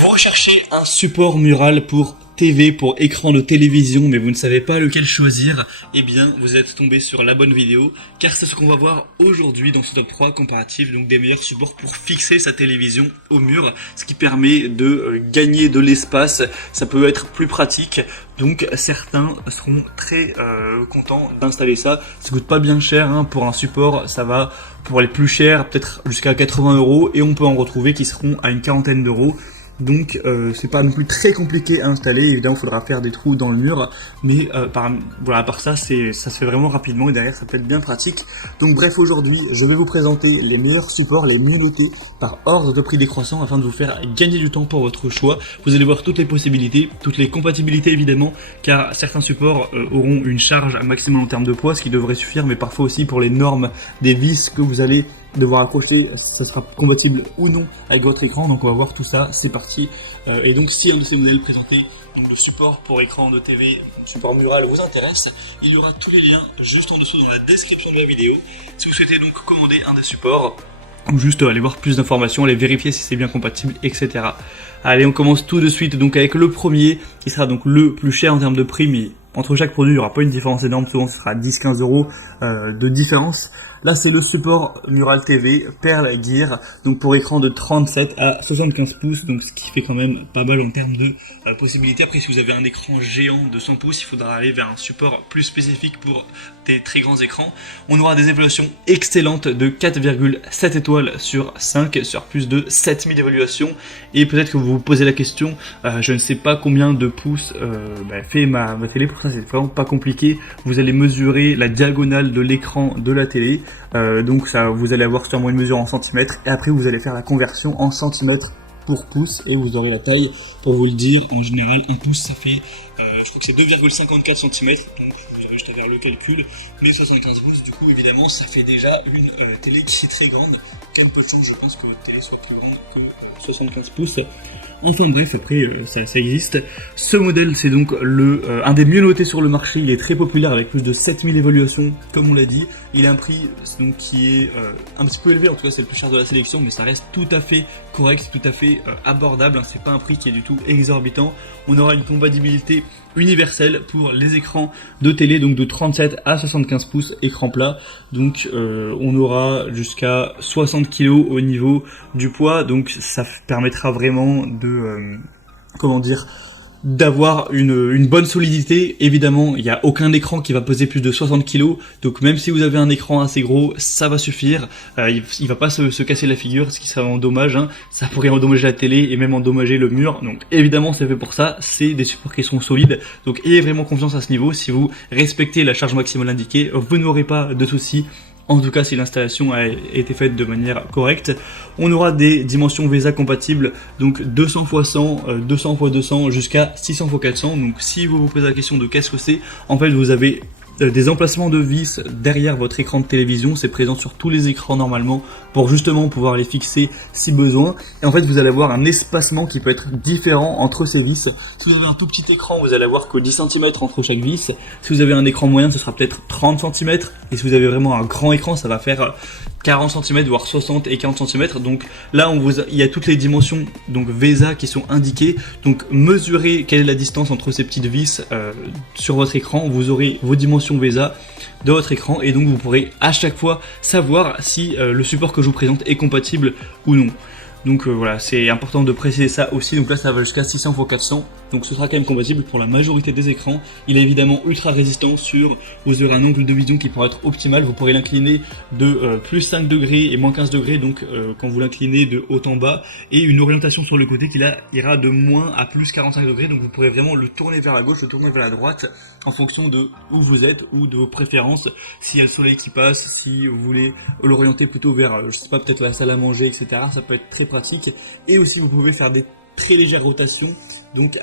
Vous recherchez un support mural pour TV, pour écran de télévision, mais vous ne savez pas lequel choisir, eh bien vous êtes tombé sur la bonne vidéo, car c'est ce qu'on va voir aujourd'hui dans ce top 3 comparatif, donc des meilleurs supports pour fixer sa télévision au mur, ce qui permet de gagner de l'espace, ça peut être plus pratique, donc certains seront très contents d'installer ça. Ça coûte pas bien cher hein, pour un support, ça va pour les plus chers, peut-être jusqu'à 80 €, et on peut en retrouver qui seront à une quarantaine d'euros. Donc c'est pas non plus très compliqué à installer, évidemment il faudra faire des trous dans le mur, mais voilà, par ça, ça se fait vraiment rapidement et derrière ça peut être bien pratique. Donc bref, aujourd'hui je vais vous présenter les meilleurs supports, les mieux notés par ordre de prix décroissant afin de vous faire gagner du temps pour votre choix. Vous allez voir toutes les possibilités, toutes les compatibilités évidemment, car certains supports auront une charge maximale en termes de poids, ce qui devrait suffire, mais parfois aussi pour les normes des vis que vous allez devoir accrocher, ça sera compatible ou non avec votre écran. Donc on va voir tout ça, c'est parti. Et donc si un de ces modèles présentés, donc le support pour écran de TV, support mural vous intéresse, il y aura tous les liens juste en dessous dans la description de la vidéo. Si vous souhaitez donc commander un des supports, ou juste aller voir plus d'informations, aller vérifier si c'est bien compatible, etc. Allez, on commence tout de suite donc avec le premier, qui sera donc le plus cher en termes de prix, mais entre chaque produit il n'y aura pas une différence énorme, souvent ce sera 10-15 € de différence. Là c'est le support Mural TV Pearl Gear, donc pour écran de 37 à 75 pouces, donc ce qui fait quand même pas mal en termes de possibilités. Après si vous avez un écran géant de 100 pouces, il faudra aller vers un support plus spécifique pour des très grands écrans. On aura des évaluations excellentes de 4,7 étoiles sur 5, sur plus de 7000 évaluations. Et peut-être que vous vous posez la question, je ne sais pas combien de pouces fait ma télé, pour ça c'est vraiment pas compliqué. Vous allez mesurer la diagonale de l'écran de la télé, donc ça, vous allez avoir sûrement une mesure en centimètres, et après vous allez faire la conversion en centimètres pour pouces, et vous aurez la taille pour vous le dire. En général, un pouce ça fait, je crois que c'est 2,54 cm, donc vous aurez juste à faire le calcul, mais 75 pouces, du coup évidemment ça fait déjà une télé qui est très grande. Quel peu de chance je pense que votre télé soit plus grande que 75 pouces. Enfin bref, après ça existe. Ce modèle c'est donc un des mieux notés sur le marché, il est très populaire avec plus de 7000 évaluations comme on l'a dit. Il a un prix donc qui est un petit peu élevé, en tout cas c'est le plus cher de la sélection, mais ça reste tout à fait correct, tout à fait abordable, hein. C'est pas un prix qui est du tout exorbitant. On aura une compatibilité universelle pour les écrans de télé, donc de 37 à 75 pouces écran plat, donc on aura jusqu'à 60 kg au niveau du poids, donc ça permettra vraiment de d'avoir une bonne solidité. Évidemment il n'y a aucun écran qui va peser plus de 60 kg, donc même si vous avez un écran assez gros ça va suffire. Il va pas se casser la figure, ce qui serait vraiment dommage, hein. Ça pourrait endommager la télé et même endommager le mur, donc évidemment c'est fait pour ça. C'est des supports qui sont solides, donc ayez vraiment confiance à ce niveau. Si vous respectez la charge maximale indiquée, vous n'aurez pas de soucis. En tout cas, si l'installation a été faite de manière correcte. On aura des dimensions VESA compatibles, donc 200 x 100, 200 x 200 jusqu'à 600 x 400. Donc si vous vous posez la question de qu'est-ce que c'est, en fait vous avez des emplacements de vis derrière votre écran de télévision, c'est présent sur tous les écrans normalement pour justement pouvoir les fixer si besoin. Et en fait vous allez avoir un espacement qui peut être différent entre ces vis. Si vous avez un tout petit écran, vous allez avoir que 10 cm entre chaque vis. Si vous avez un écran moyen, ce sera peut-être 30 cm. Et si vous avez vraiment un grand écran, ça va faire 40 cm, voire 60 et 40 cm. Donc là il y a toutes les dimensions donc VESA qui sont indiquées. Donc mesurez quelle est la distance entre ces petites vis sur votre écran. Vous aurez vos dimensions VESA de votre écran, et donc vous pourrez à chaque fois savoir si le support que je vous présente est compatible ou non. Donc voilà, c'est important de préciser ça aussi. Donc là ça va jusqu'à 600 x 400, donc ce sera quand même compatible pour la majorité des écrans. Il est évidemment ultra résistant sur, vous aurez un angle de vision qui pourra être optimal. Vous pourrez l'incliner de plus 5 degrés et moins 15 degrés, donc quand vous l'inclinez de haut en bas, et une orientation sur le côté qui là ira de moins à plus 45 degrés, donc vous pourrez vraiment le tourner vers la gauche, le tourner vers la droite en fonction de où vous êtes ou de vos préférences. S'il y a le soleil qui passe, si vous voulez l'orienter plutôt vers, je sais pas, peut-être la salle à manger, etc., ça peut être très pratique. Et aussi vous pouvez faire des très légères rotations, donc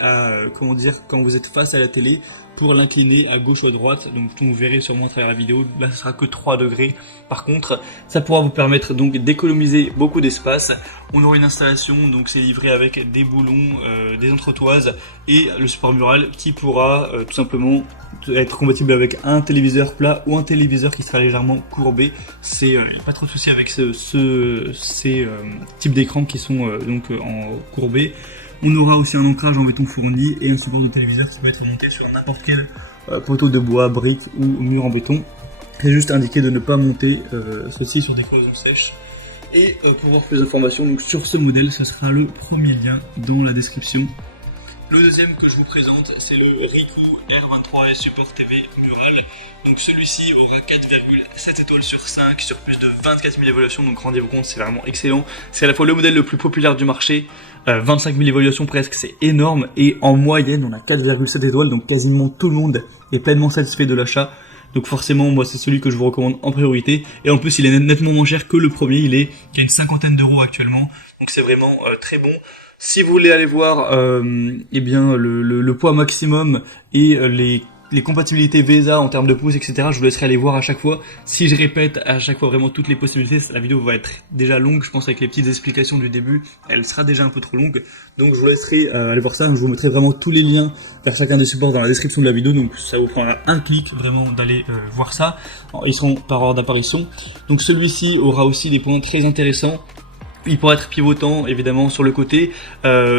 quand vous êtes face à la télé, pour l'incliner à gauche ou à droite. Donc vous verrez sûrement à travers la vidéo, là ce sera que 3 degrés. Par contre ça pourra vous permettre donc d'économiser beaucoup d'espace. On aura une installation, donc c'est livré avec des boulons, des entretoises et le support mural qui pourra tout simplement être compatible avec un téléviseur plat ou un téléviseur qui sera légèrement courbé. C'est pas trop de soucis avec ces types d'écrans qui sont donc en courbé. On aura aussi un ancrage en béton fourni et un support de téléviseur qui peut être monté sur n'importe quel poteau de bois, brique ou mur en béton. C'est juste indiqué de ne pas monter ceci sur des cloisons sèches. Et pour voir plus d'informations donc sur ce modèle, ça sera le premier lien dans la description. Le deuxième que je vous présente, c'est le Ricoh R23S Support TV Mural. Donc celui-ci aura 4,7 étoiles sur 5 sur plus de 24 000 évaluations. Donc rendez-vous compte, c'est vraiment excellent. C'est à la fois le modèle le plus populaire du marché, 25 000 évaluations presque, c'est énorme. Et en moyenne, on a 4,7 étoiles, donc quasiment tout le monde est pleinement satisfait de l'achat. Donc forcément, moi c'est celui que je vous recommande en priorité. Et en plus, il est nettement moins cher que le premier, il y a une cinquantaine d'euros actuellement. Donc c'est vraiment très bon. Si vous voulez aller voir eh bien le poids maximum et les compatibilités VESA en termes de pouces, etc., je vous laisserai aller voir à chaque fois. Si je répète à chaque fois vraiment toutes les possibilités, la vidéo va être déjà longue, je pense avec les petites explications du début, elle sera déjà un peu trop longue. Donc je vous laisserai aller voir ça, je vous mettrai vraiment tous les liens vers chacun des supports dans la description de la vidéo, donc ça vous prendra un clic vraiment d'aller voir ça. Ils seront par ordre d'apparition. Donc celui-ci aura aussi des points très intéressants. Il pourra être pivotant évidemment sur le côté,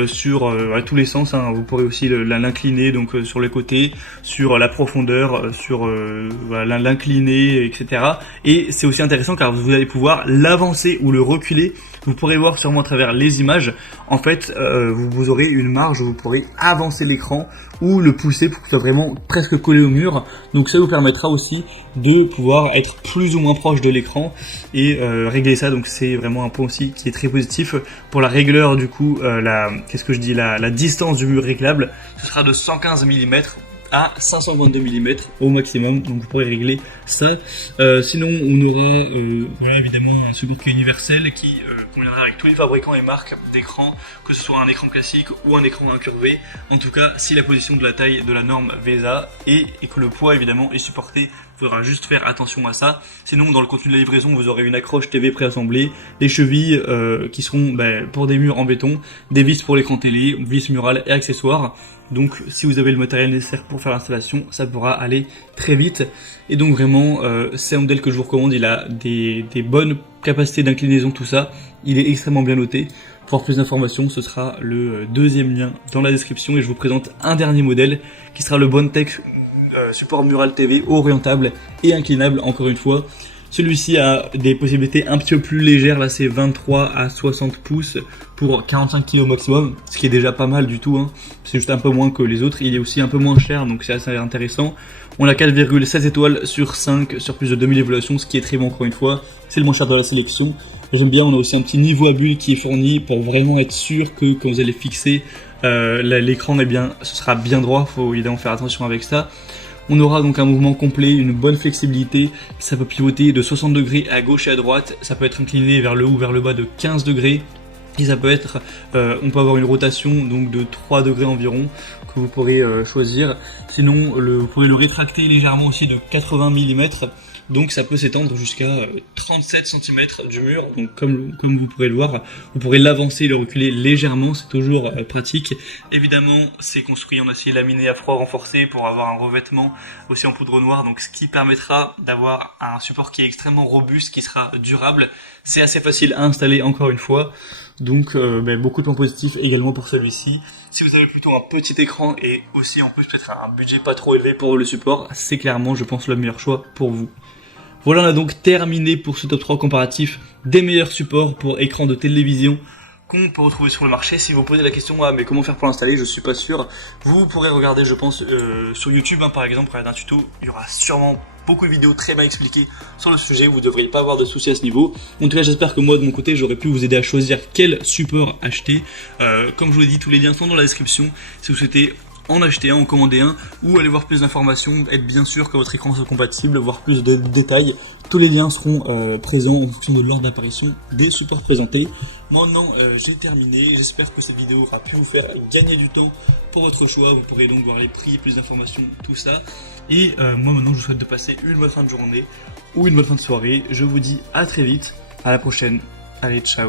sur à tous les sens, hein. Vous pourrez aussi l'incliner donc sur le côté, sur la profondeur, sur voilà, l'incliner, etc. Et c'est aussi intéressant car vous allez pouvoir l'avancer ou le reculer. Vous pourrez voir sûrement à travers les images, en fait vous aurez une marge où vous pourrez avancer l'écran ou le pousser pour qu'il soit vraiment presque collé au mur. Donc ça vous permettra aussi de pouvoir être plus ou moins proche de l'écran et régler ça. Donc c'est vraiment un point aussi qui est très positif. Pour la régleur du coup, la distance du mur réglable, ce sera de 115 mm à 522 mm au maximum, donc vous pourrez régler ça. Sinon on aura voilà, évidemment un support qui est universel qui conviendra avec tous les fabricants et marques d'écran, que ce soit un écran classique ou un écran incurvé. En tout cas, si la position de la taille de la norme VESA et que le poids évidemment est supporté, il faudra juste faire attention à ça. Sinon, dans le contenu de la livraison, vous aurez une accroche TV préassemblée, des chevilles qui seront pour des murs en béton, des vis pour l'écran télé, vis murales et accessoires. Donc si vous avez le matériel nécessaire pour faire l'installation, ça pourra aller très vite. Et donc vraiment, c'est un modèle que je vous recommande, il a des bonnes capacités d'inclinaison, tout ça. Il est extrêmement bien noté. Pour plus d'informations, ce sera le deuxième lien dans la description. Et je vous présente un dernier modèle qui sera le Bondtech support Mural TV orientable et inclinable encore une fois. Celui-ci a des possibilités un petit peu plus légères, là c'est 23 à 60 pouces pour 45 kg maximum, ce qui est déjà pas mal du tout, hein. C'est juste un peu moins que les autres, il est aussi un peu moins cher donc c'est assez intéressant. On a 4,7 étoiles sur 5 sur plus de 2000 évaluations, ce qui est très bon encore une fois, c'est le moins cher de la sélection. J'aime bien, on a aussi un petit niveau à bulles qui est fourni pour vraiment être sûr que quand vous allez fixer l'écran, eh bien, ce sera bien droit, faut évidemment faire attention avec ça. On aura donc un mouvement complet, une bonne flexibilité, ça peut pivoter de 60 degrés à gauche et à droite, ça peut être incliné vers le haut ou vers le bas de 15 degrés. Et ça peut être, on peut avoir une rotation donc de 3 degrés environ que vous pourrez choisir. Sinon, vous pouvez le rétracter légèrement aussi de 80 mm. Donc ça peut s'étendre jusqu'à 37 cm du mur. Donc comme vous pourrez le voir, vous pourrez l'avancer et le reculer légèrement, c'est toujours pratique. Évidemment, c'est construit en acier laminé à froid renforcé pour avoir un revêtement aussi en poudre noire. Donc ce qui permettra d'avoir un support qui est extrêmement robuste, qui sera durable. C'est assez facile à installer encore une fois. Donc beaucoup de points positifs également pour celui-ci. Si vous avez plutôt un petit écran et aussi en plus peut-être un budget pas trop élevé pour le support, c'est clairement je pense le meilleur choix pour vous. Voilà, on a donc terminé pour ce top 3 comparatif des meilleurs supports pour écran de télévision qu'on peut retrouver sur le marché. Si vous posez la question mais comment faire pour l'installer, je suis pas sûr. Vous pourrez regarder je pense sur YouTube par exemple, regarder un tuto, il y aura sûrement beaucoup de vidéos très bien expliquées sur le sujet, vous ne devriez pas avoir de soucis à ce niveau. En tout cas j'espère que moi de mon côté j'aurais pu vous aider à choisir quel support acheter. Comme je vous l'ai dit, tous les liens sont dans la description si vous souhaitez en acheter un, en commander un ou aller voir plus d'informations, être bien sûr que votre écran soit compatible, voir plus de détails. Tous les liens seront présents en fonction de l'ordre d'apparition des supports présentés. Maintenant j'ai terminé, j'espère que cette vidéo aura pu vous faire gagner du temps pour votre choix. Vous pourrez donc voir les prix, plus d'informations, tout ça. Et moi maintenant je vous souhaite de passer une bonne fin de journée ou une bonne fin de soirée. Je vous dis à très vite, à la prochaine, allez ciao.